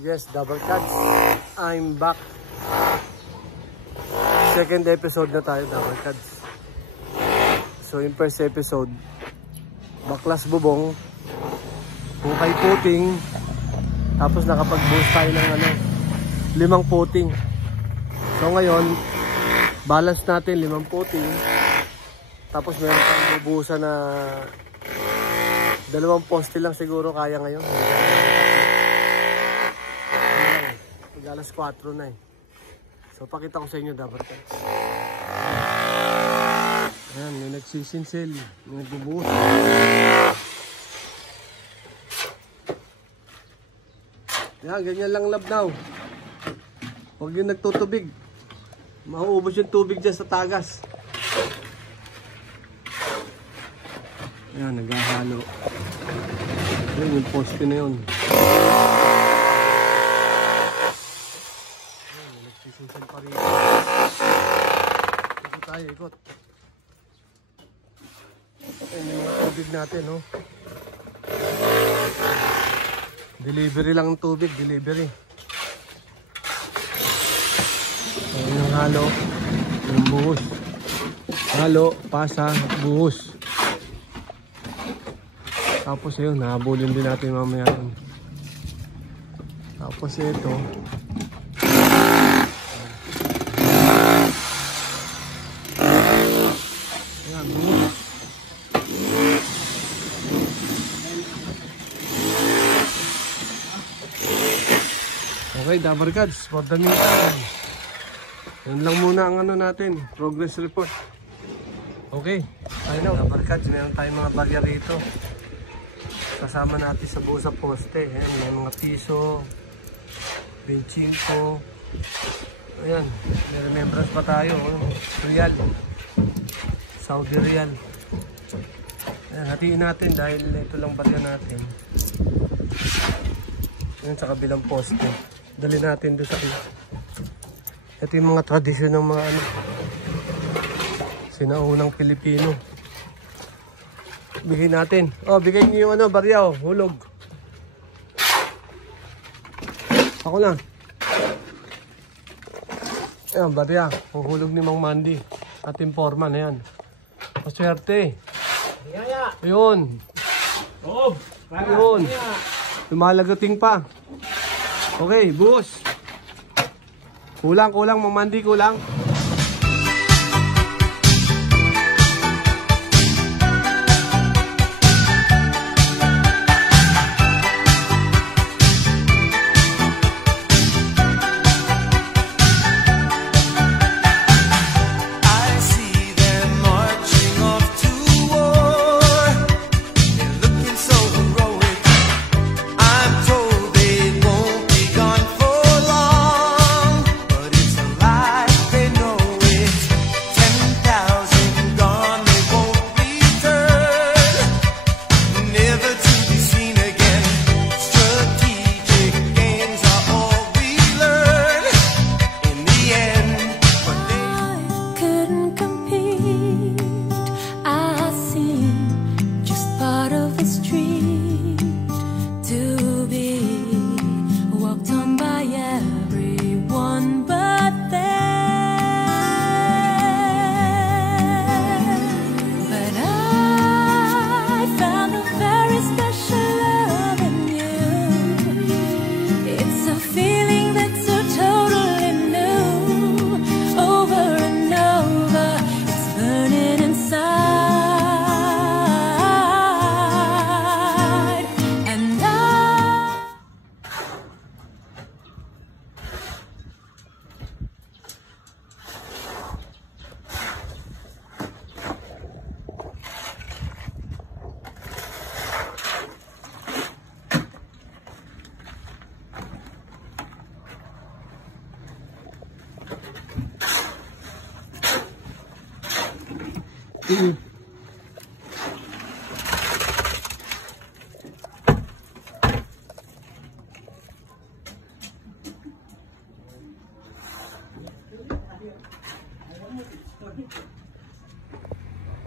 Yes, Double Cats, I'm back. Second episode na tayo, Double Cats. So yung first episode, baklas bubong, hukay puting, tapos nakapag-boost tayo ng 5 puting. So ngayon, balance natin 5 puting, tapos meron tayong bubuhusan na 2 poste lang siguro kaya ngayon. Alas 4 na eh. So pakita ko sa inyo Double Cats. Ayan, may nagsisinsil, may nagbubuhos. Yan, ganyan lang labnaw. Huwag yung nagtutubig. Mauubos yung tubig dyan sa tagas. Ayan, naghahalo. Ayan, yung poste na yun. Susun pa rin. Ikot tayo, ikot. Ayan yung mga tubig natin, no? Delivery lang ng tubig, delivery. Ayan yung halo, yung buhos. Halo, pasa, buhos. Tapos yun, nahabulin din natin mamaya. Tapos ito. Okay, Double Cats, for the meantime, yan lang muna ang natin, progress report. Okay, tayo na, Double Cats, meron tayong mga barya rito. Kasama natin sa buo sa poste. Ayan, may mga piso, 25. Ayan, may remembrance pa tayo. Real, Saudi Real. Ayan, hatiin natin dahil ito lang barya natin. Ayan, sa kabilang poste. Dali natin doon sa ito yung mga tradisyon ng mga sinaunang Pilipino. Bigay natin. Oh, bigay niyo yung barya, hulog. Ako na. Ayan, barya. Hulog ni Mang Mandy. Ating foreman, ayan. Maswerte. Ayun. Ayun. Lumalagating pa. Okay, boss. Kulang, Mang Mandy, kulang.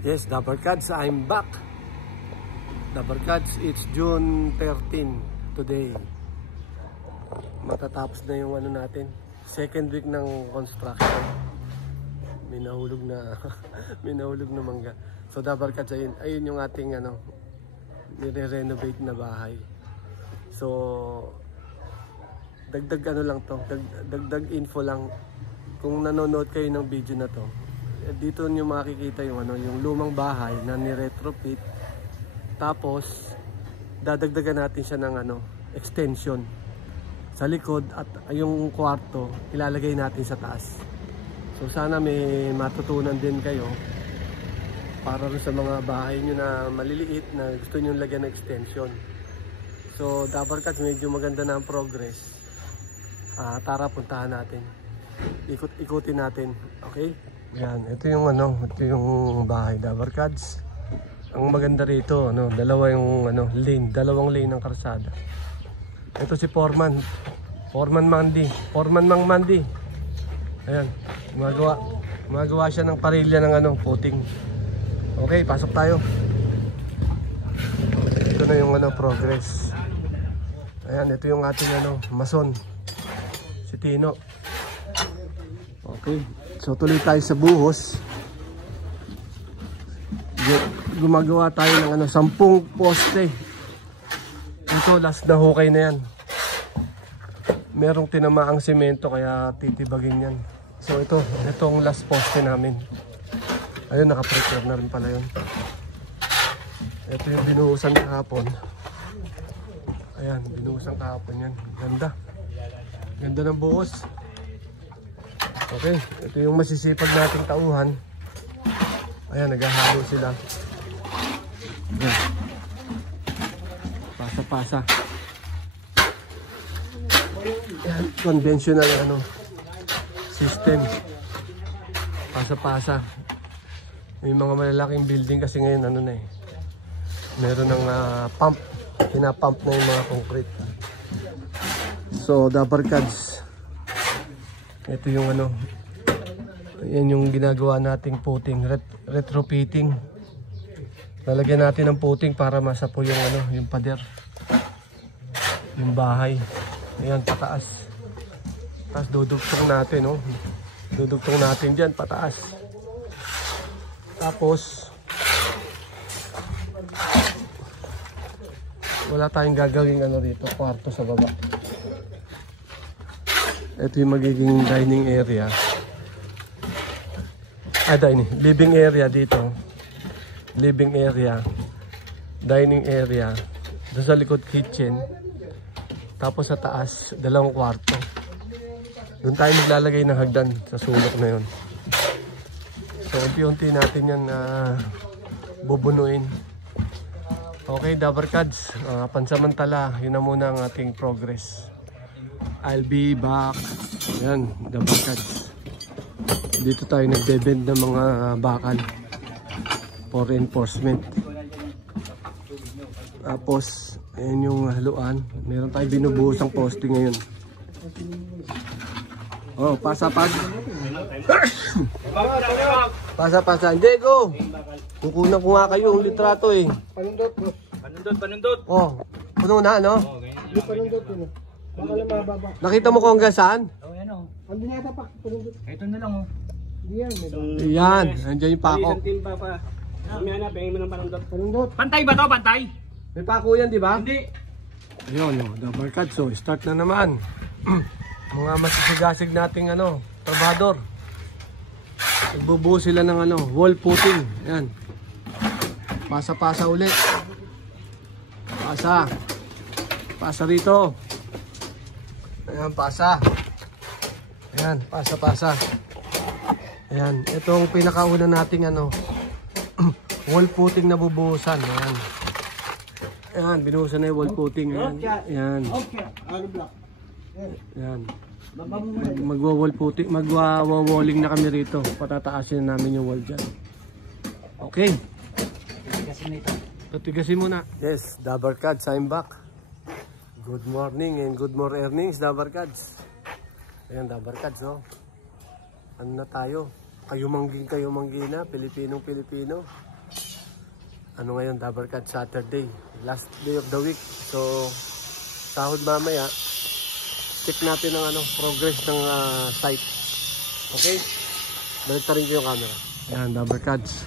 Yes, Double Cats, I'm back. Double Cats, it's June 13 today. matatapos na yung ano natin. Second week ng construction. May nahulog na may nahulog na mangga. So Dabar Cats, ayun yung ating ano, nire-renovate na bahay. So dagdag ano lang to, dagdag info lang. Kung nanonood kayo ng video na to, dito nyo makikita yung ano, yung lumang bahay na ni-retrofit. Tapos dadagdagan natin siya ng ano, extension sa likod, at yung kwarto ilalagay natin sa taas. So sana may matutunan din kayo para rin sa mga bahay nyo na maliliit na gusto nyo lagyan ng extension. So Dabar Cats, medyo maganda na ang progress. Tara, puntahan natin, ikutin natin. Okay, yan, ito yung ano, ito yung bahay Dabar Cats. Ang maganda rito, ano, dalawang lane ng karsada. Ito si Foreman Mang Mandy. Ayan, gumagawa siya ng parilya ng ano, puting. Okay, pasok tayo. Ito na yung ano, progress. Ayan, ito yung ating ano, mason, si Tino. Okay, so tuloy tayo sa buhos. Gumagawa tayo ng ano, 10 poste. Ito, last na hukay na yan. Merong tinamaang semento kaya titibagin yan. So itong last poste namin. Ayun, naka-prepare na rin pala yun. Ito yung binuhusan kahapon. Ayan, binuhusan kahapon yan. Ganda. Ganda ng buhos. Okay, ito yung masisipag nating tauhan. Ayan, naghahalo sila. Ayan. Pasa-pasa. Ayan, conventional ano, system. Pasa-pasa. May mga malalaking building kasi ngayon ano na eh. Meron ng pump. Pinapump na yung mga concrete. So Dabar Cats, ito yung ano, yan yung ginagawa nating puting, retrofitting. Lalagyan natin ng puting para masapo yung ano, yung pader, yung bahay. Ayan, pataas. Tapos dudugtong natin, oh. Dudugtong natin dyan, pataas. Tapos wala tayong gagawing ano dito, kwarto sa baba. Ito yung magiging dining area. Living area dito. Living area, dining area, doon sa likod kitchen, tapos sa taas 2 kwarto. Doon tayo maglalagay ng hagdan sa sulok na yun. So unti-unti natin yan bubunuin. Okay Dabar Cats, pansamantala yun na muna ang ating progress. I'll be back. Yan Dabar Cats, dito tayo nagbe-bend ng mga bakal for reinforcement. Tapos ayan yung haluan. Meron tayong binubuhos ang poste ngayon. Oh, pasa-pasa. Pasa-pasa. Hindi, go! Kukunan ko nga kayo yung litrato eh. Panundot. Oh, puno na, no? Hindi panundot yun. Baka lang mababa. Nakita mo ko hanggang saan? Oh, yan o. Andun yata pa, panundot. Ito na lang o. Hindi yan. Yan, andyan yung pako. Isang team pa pa. Mamaya na, pingin mo ng panundot. Pantay ba to? Pantay? May pako yan, di ba? Hindi. Ayun, no, Dabar Cats, so start na naman. Mga masisigasig nating ano, trabador. Nagbubuo sila ng ano, wall putting. Yan. Pasa-pasa ulit. Pasa. Pasa rito. Ayan, pasa. Ayan, pasa-pasa. Ayan, itong pinakauna nating ano, wall putting na bubuhusan. Ayan. Ayan, binuhusan na yung wall putting. Ayan. Ayan. Ayan. Magwa-wall putting, magwa-walling na kami rito. Patataasin na namin yung wall dyan. Okay. Tutigasin muna. Yes, Dabar Cats, I'm back. Good morning and good more earnings, Dabar Cats. Ayan, Dabar Cats, oh. Ano na tayo? Kayo-mangging na, Pilipinong-Pilipino. Ano ngayon, Dabar Cats, Saturday. Last day of the week. So, sahod mamaya. check natin ang progress ng site. Okay? Balik rin ko yung camera. Ayan, Dabber Cats.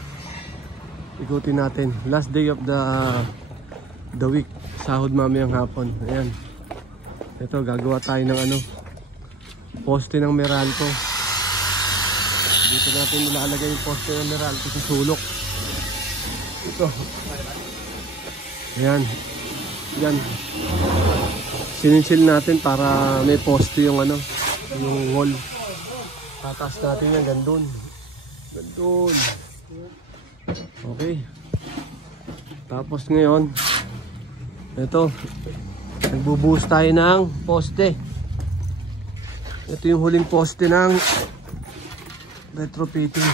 Ikutin natin. Last day of the week. Sahod mamayang hapon. Ayan. Ito, gagawa tayo ng poste ng Meralco. Dito natin nilalagay yung poste ng Meralco sa sulok. Ito. Ayan. Yan. Sininsil natin para may poste yung yung wall. Tataas natin yan gandun. Gandun. Okay. Tapos ngayon, ito, nagbubuhos tayo ng poste. Ito yung huling poste ng retrofitting.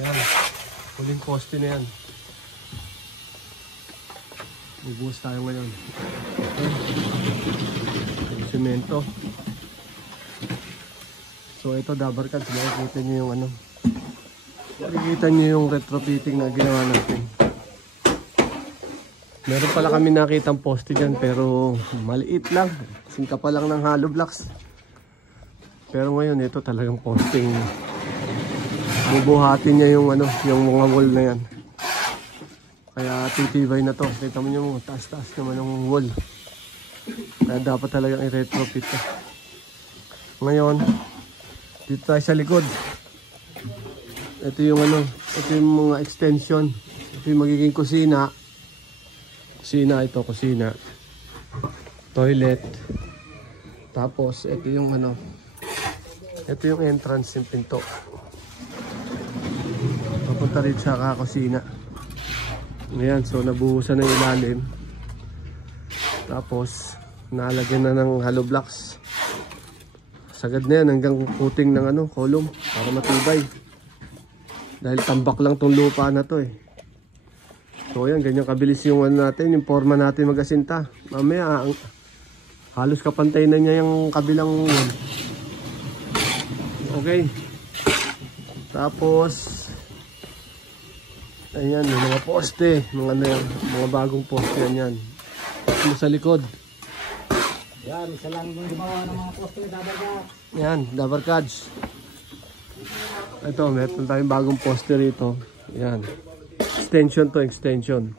Ayan. Huling poste na yan. Bubuhos tayo ngayon. Okay. Semento. So ito, Dabber Cats, makikita nyo yung makikita nyo yung retrofitting na ginawa natin. Meron pala kami nakitang poste dyan pero maliit lang. Singka pa lang ng hollow blocks. Pero ngayon ito talagang posting. Bubuhatin niya yung yung mga wall na yan. Kaya titibay na to. Kita mo yung taas-taas naman ng wall. Kaya dapat talagang i-retrofit to. Ngayon, dito tayo sa likod. Ito yung ito yung mga extension. Ito yung magiging kusina. Kusina ito, kusina. Toilet. Tapos ito yung ito yung entrance ng pinto. Papunta rin sa kusina. Ayan, so nabuhusan na yung ilalim. Tapos nalagyan na ng hollow blocks. Sagad na yan hanggang puting ng column para matibay. Dahil tambak lang tong lupa na to eh. So ayan, ganyan kabilis yung natin, yung forma natin mag-asinta. Mamaya halos kapantay na niya yung kabilang wall. Okay. Tapos ayan, yung mga poste, mga bagong poste yan. Tapos sa likod. Yan, isa lang yung gumawa ng mga poste ng Dabber Cats. Yan, Dabber Cats. Ito, meron tayong bagong poste rito. Yan. Extension to, extension.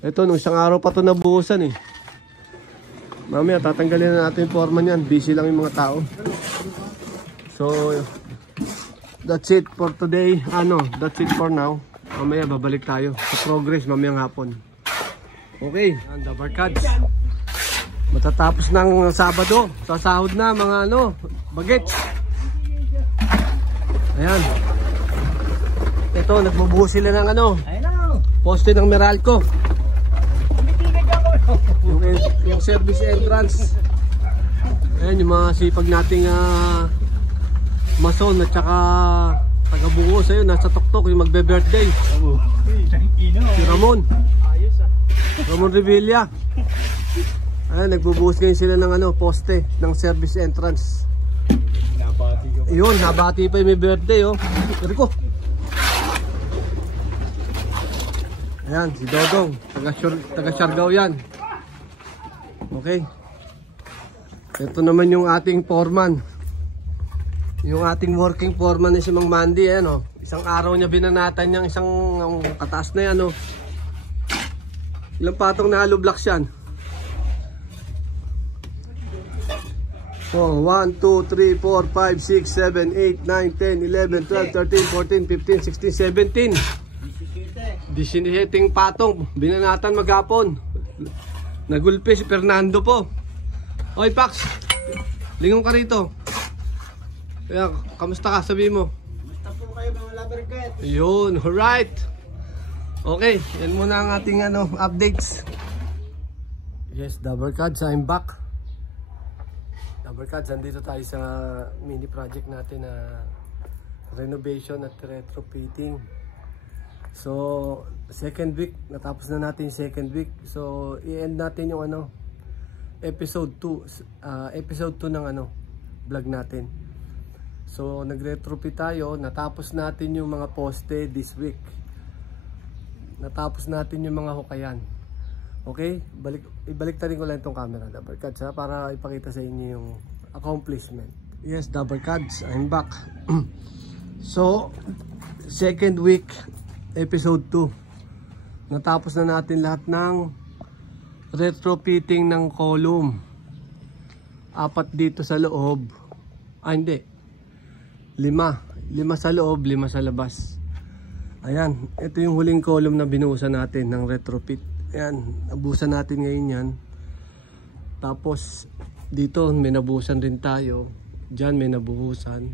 Ito, nung isang araw pa to nabuhusan eh. Mamaya, tatanggalin na natin yung forma niyan. Busy lang yung mga tao. So, that's it for today. That's it for now. Mamaya babalik tayo sa progress mamayang hapon. Okay, Dabber Cats. Matatapos ng Sabado, sasahod na mga bagets. Ayan. Ito, nagbubuhos sila ng poste ng Meralco. Yung service entrance. Ayan, yung mga sipag nating mason at saka taga-buo sa'yo, nasa tuktok yung magbe-birthday. Si Ramon. Ramon Revilla. Ayan, nagbubuhos ngayon sila ng poste ng service entrance. Yun, nabati pa yung may birthday Rico. Ayan, si Dodong, taga Siargao yan. Okay. Ito naman yung ating foreman. Yung ating working foreman ni si Mang Mandy, isang araw niya binanatan niyang isang kataas na yan, Ilang patong na hollow blocks yan? Oh, 1, 2, 3, 4, 5, 6, 7, 8, 9, 10, 11, 12, 13, 14, 15, 16, 17. 17 patong binanatan maghapon. Nagulpi si Fernando po. Oy Pax, lingon ka rito. Kaya, kamusta ka? Sabi mo. Kamusta po kayo mga Dabber Cats? Yun, alright. Okay, yan muna ang ating updates. Yes, Dabber Cats, I'm back. Dabber Cats, andito tayo sa mini project natin na renovation at retrofitting. So, second week, natapos na natin yung second week. So, i-end natin yung episode 2 ng vlog natin. So, nag-retrofit tayo, natapos natin yung mga poste this week. Natapos natin yung mga hukayan. Okay, ibalik ko lang itong camera, Dabber Cats, ha, para ipakita sa inyo yung accomplishment. Yes, Dabber Cats, I'm back. So, second week, episode 2. Natapos na natin lahat ng retrofitting ng column. 4 dito sa loob. Hindi. 5 sa loob, 5 sa labas. Ayan, ito yung huling column na binuhusan natin ng retrofit. Ayan, nabuhusan natin ngayon yan. Tapos dito may nabuhusan rin tayo. Diyan may nabuhusan.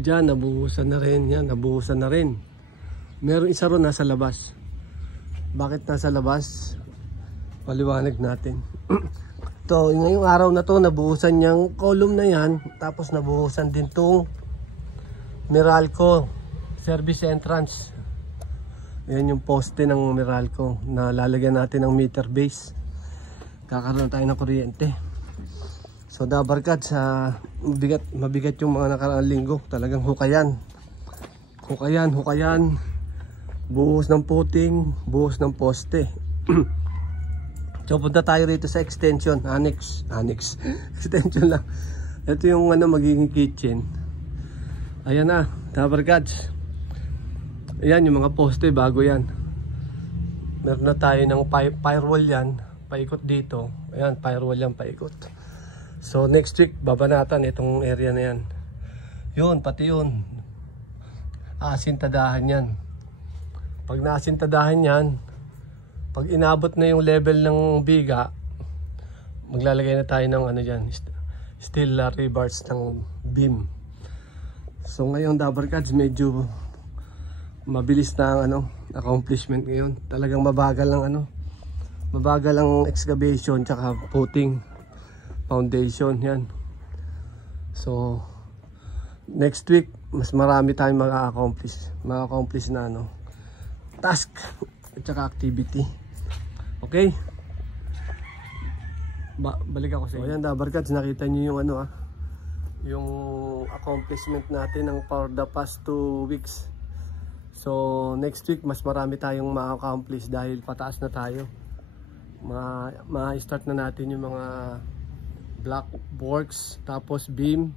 Diyan nabuhusan na rin. Yan, nabuhusan na rin. Meron isa ron nasa labas. Bakit nasa labas? Paliwanag natin. Ito, ngayong araw na to nabuhusan yung column na yan. Tapos nabuhusan din tong Meralco service entrance. Yan yung poste ng Meralco na lalagyan natin ng meter base. Kakaroon tayo ng kuryente. So Dabber Cats, mabigat yung mga nakaraang linggo. Talagang hukayan. Buhos ng puting, buhos ng poste. So punta tayo rito sa extension, annex. Extension lang. Ito yung magiging kitchen. Ayan na, Dabber Cats. Ayan yung mga poste, bago yan. Meron na tayo ng firewall yan, paikot dito. Ayan, firewall yan, paikot. So next week, babanatan itong area na yan. Yun, pati yun. Asintadahan yan. Pag naasintadahan yan, pag inabot na yung level ng biga, maglalagay na tayo ng dyan, steel rebars ng beam. So ngayon, Dabber Cats, medyo mabilis na ang accomplishment ngayon. Talagang mabagal ang excavation tsaka putting foundation yan. So next week mas marami tayong ma-accomplish na task at tsaka activity. Okay, balik ako sa inyo. Ayan, Dabber Cats, nakita niyo yung yung accomplishment natin for the past 2 weeks. So next week mas marami tayong ma-accomplish dahil pataas na tayo. Ma-start na natin yung mga block works, tapos beam,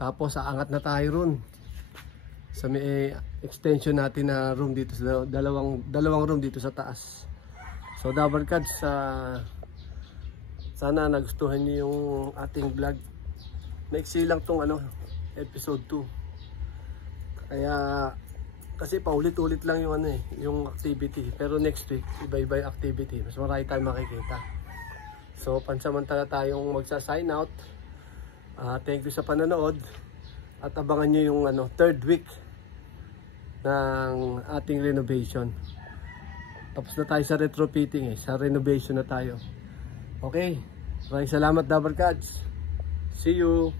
tapos aangat na tayo ron sa may extension natin na room dito sa dalawang room dito sa taas. So Dabber Cats, sana nagustuhan niyo yung ating vlog. Maiksi lang tong episode 2. Kaya kasi paulit-ulit lang yung yung activity. Pero next week, iba-iba yung activity. Mas marami tayong makikita. So, pansamantala tayong magsa-sign out. Thank you sa panonood. At abangan nyo yung 3rd week ng ating renovation. Tapos na tayo sa retrofitting Sa renovation na tayo. Okay. Maraming salamat, Dabber Cats. See you.